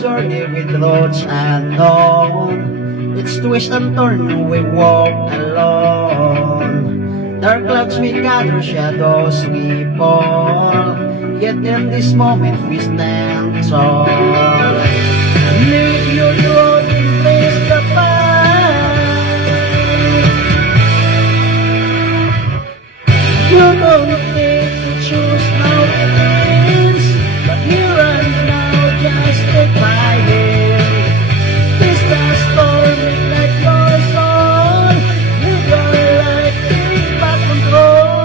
journey with roads unknown. It's twist and turn, we walk alone. Dark clouds we gather, shadows we fall. Yet in this moment we stand tall. Leave your road and face the path. You don't need to choose how it is, but here and now just take my hand. This the storm, ignite your soul. Live your life, take back control.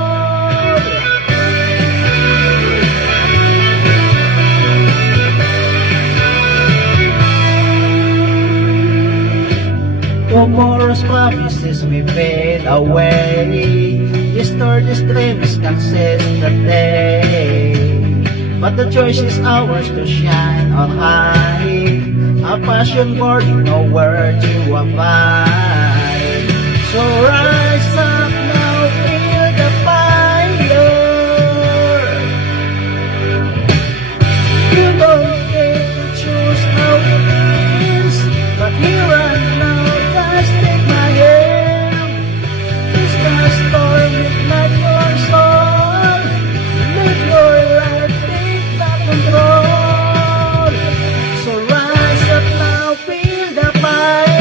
Tomorrow's promises may fade away. Yesterday's dreams consist the day. But the choice is ours to shine on high. A passion burning, nowhere to abide. So rise up now, feel the fire. You don't get to choose how it is, but here and now, just take my hand. It's the storm, ignite your soul. Live your life, take back control. So rise up now, feel the fire.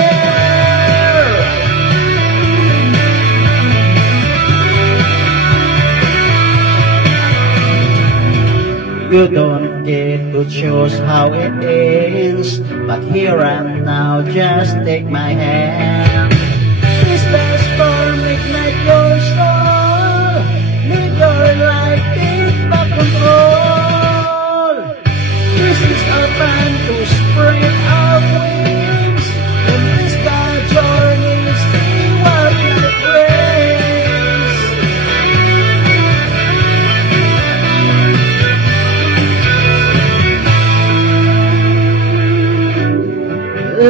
You don't get to choose how it ends, but here and now, just take my hand. It's the storm, ignite your soul. Live your life, take back control. This is our time to spread our wings and risk our journey, see what it brings.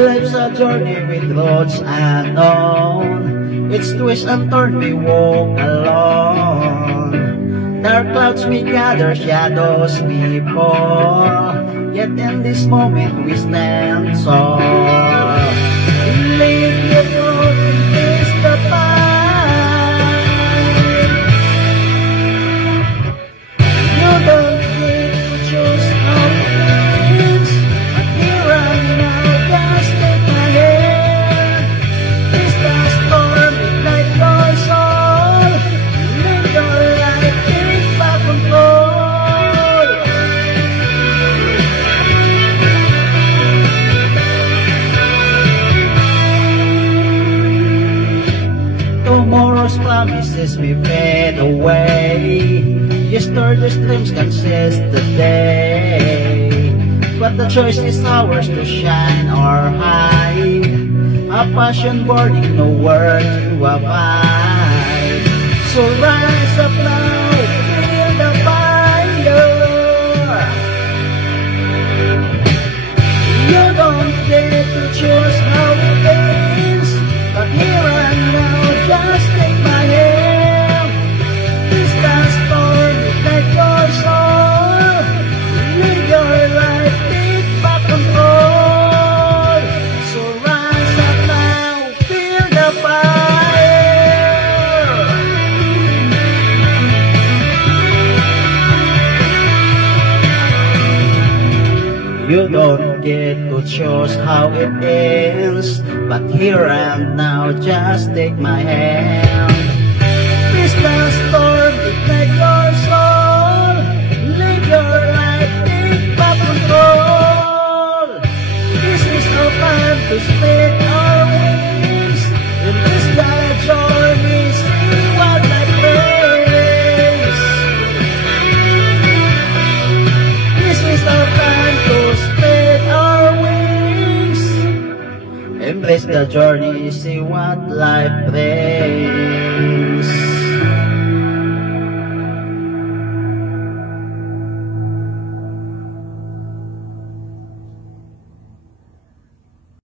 Life's a journey with roads unknown. It's twist and turn, we walk alone. Dark clouds we gather, shadows we fall. Yet in this moment we stand tall. Leave your road and face the fight. You don't need to choose how it is, but here and now, just take my hand. It's the storm, ignite your soul. Live your life, take back control. Tomorrow's promises may fade away. Yesterday's dreams consist the day. But the choice is ours to shine or hide. A passion burning, nowhere to abide. So rise up now, feel the fire. You don't get to choose how it ends, but here and now, just take my hand. It's the storm, ignite your soul. Live your life, take back control. So rise up now, feel the fire. You don't get to choose how it ends, but here and now, just take my hand. It's the storm, ignite your soul. Live your life, take back control. This is our time to spread our wings and risk the journey, see what life brings. This is our time to spread our wings. Embrace the journey, see what life brings.